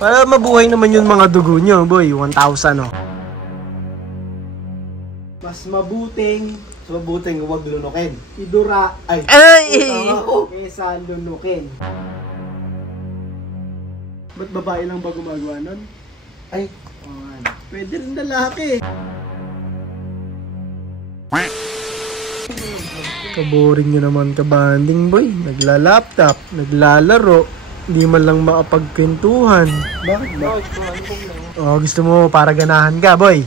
Para mabuhay naman yung mga dugo nyo, boy. 1,000, oh. Mas mabuting huwag lunukin. Idura. Ay! Kesa lunukin. Ba't babae lang ba gumagawa nun? Ay! Pwede rin lalaki. Kaboring nyo naman kabanding, boy. Nagla-laptop, naglalaro, hindi man lang makapagkwentuhan. Bakit ba? Oh, gusto mo para ganahan ka, boy.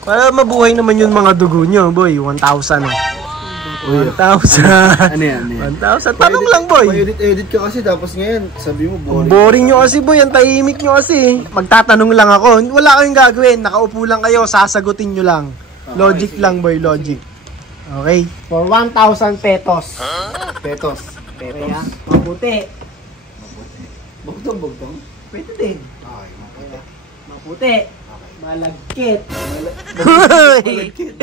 Para mabuhay naman yung mga dugo nyo, boy. 1,000, oh. 1,000. Ano yan? 1,000. Tanong lang, boy. Pa-edit ka kasi tapos ngayon, sabi mo boring. Boring nyo kasi, boy. Ang tahimik nyo kasi. Magtatanong lang ako. Wala kayong gagawin. Nakaupo lang kayo. Sasagutin nyo lang. Logic lang, boy. Logic. Okay? For 1,000 pesos. Pesos. Petos. Maputi. Bugtong. Pwede din. Okay, maputi. Maputi. Malagkit. Malagkit.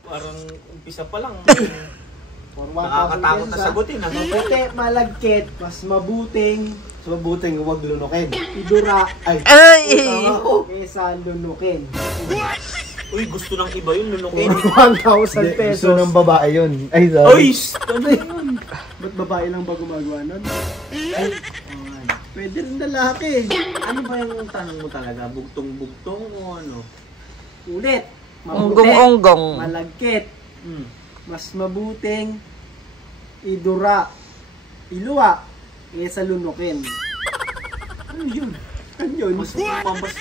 Parang umpisa pa lang. For 1,000 Nakakatakot na sagutin. Maputi, malagkit. Mas mabuting huwag lunukin. Idura. Ay! Kesa lunukin. Uy, gusto ng iba yun, lunukin. 1,000 pesos. Gusto ng babae yun. Ay, Uy! Ano yun? Ba't babae lang ba gumagawa nun? Ay! Pwede rin lalaki. Ano ba yung tanong mo talaga? Bugtong-bugtong o ano? Ulit. Unggong-unggong. Malagkit. Mas mabuting idura. Iluwa. Kesa lunukin. Ano yun? Ano yun? Mas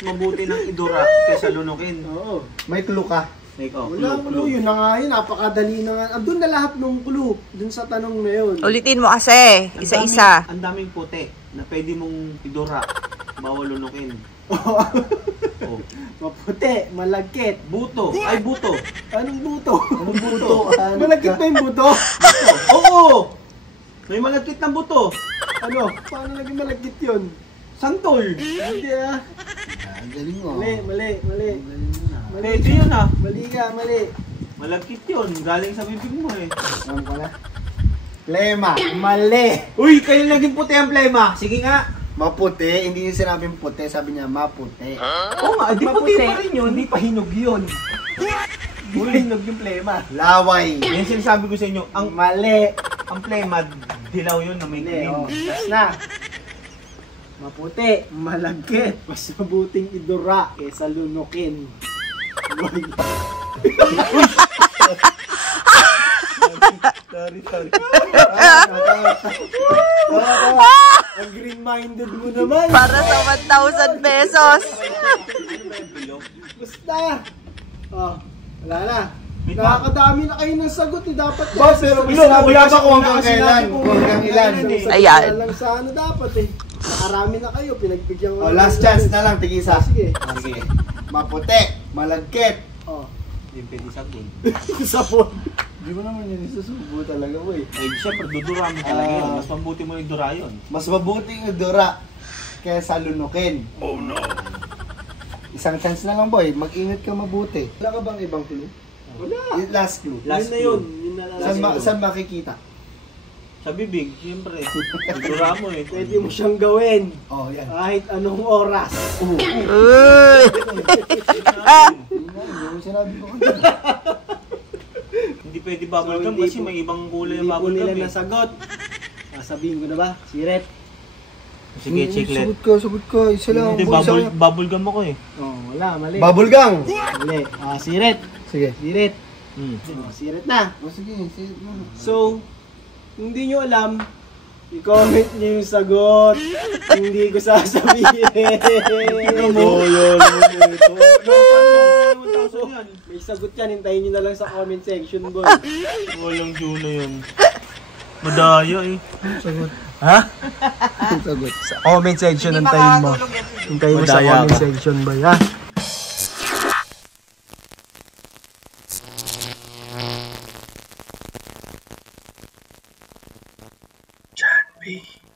mabuti ng idura kaysa lunukin. Oo. May clue ka. Like, oh, Wala clue. Yun na nga yun. Napakadali na nga. Doon na lahat ng clue. Doon sa tanong na yun. Ulitin mo kasi. Isa-isa. Ang daming puti na pwede mong idura. Bawal lunukin. Oh. Maputi. Malagkit. Buto. Ay, buto. Anong buto? Anong buto? Malagkit ba yung buto? Oo! May malagkit na buto. Ano? Paano naging malagkit yun? Santol. Hindi ah. Galing mo. Mali. Pwede yun ah. Mali ka, mali. Malagkit yun. Galing sa bibig mo eh. Alam ka na. Plema. Mali. Uy, kayo naging puti ang plema. Sige nga. Maputi. Hindi yung sinabing puti. Sabi niya maputi. Oo nga, di puti pa rin yun. Hindi pa hinog yun. Hindi pa hinog yung plema. Laway. Yan sinasabi ko sa inyo. Mali. Ang plema, dilaw yun na may Mali, cream. oh. Tapos na. Maputi, malagkit, mas mabuting idura kesa lunukin. Sorry. Ang green-minded mo naman. Para sa 1,000 pesos. Basta. Oh, wala na. Nakakadami na kayo ng sagot eh. Dapat pero wala pa kung hanggang kailan. Kung hanggang ilan. Ayan. Lang sa ano dapat eh. Nakarami na kayo, pinagbigyan ko. Oh, last chance na lang, tigisa. Sige. Sige. Maputi. Malagkit. Oh. Hindi pwede sabon. Sapon. Di mo naman yun isusubo talaga mo eh. Eh, siyempre, dudura mo talaga yun. Mas mabuti mo yung dura yun. Mas mabuting idura kaysa lunukin. Oh no! Isang chance na lang boy, mag-ingat ka mabuti. Wala ka bang ibang clue? Wala. Last clue. Last Yun na yun. Yun na lang. Saan makikita? Sa bibig, siyempre. Dudura mo eh. Pwede mo siyang gawin. Oh, yan. Kahit anong oras. Uy! Yung sinabi ko. Hindi pwede bubble gum kasi may ibang kulay ang Hindi po bubble nila gum eh. nasagot. Sasabihin ko na ba? Siret. Sige, chiclet. Sagot ka. Isa lang. Hindi, bubble gum ako eh. Oh, wala. Mali. Bubble gang. Mali. Siret. Sige. Siret. Hmm. Siret na. Oh, sige. So, kung hindi nyo alam, i-comment nyo yung sagot. Hindi ko sasabihin. May sagot yan. Hintayin nyo na lang sa comment section, boy. Walang Juno yun. Madaya eh. Sagot. Ha? Sagot. Sa comment section ng tayo mo. Hintayin mo sa comment section, boy, ha?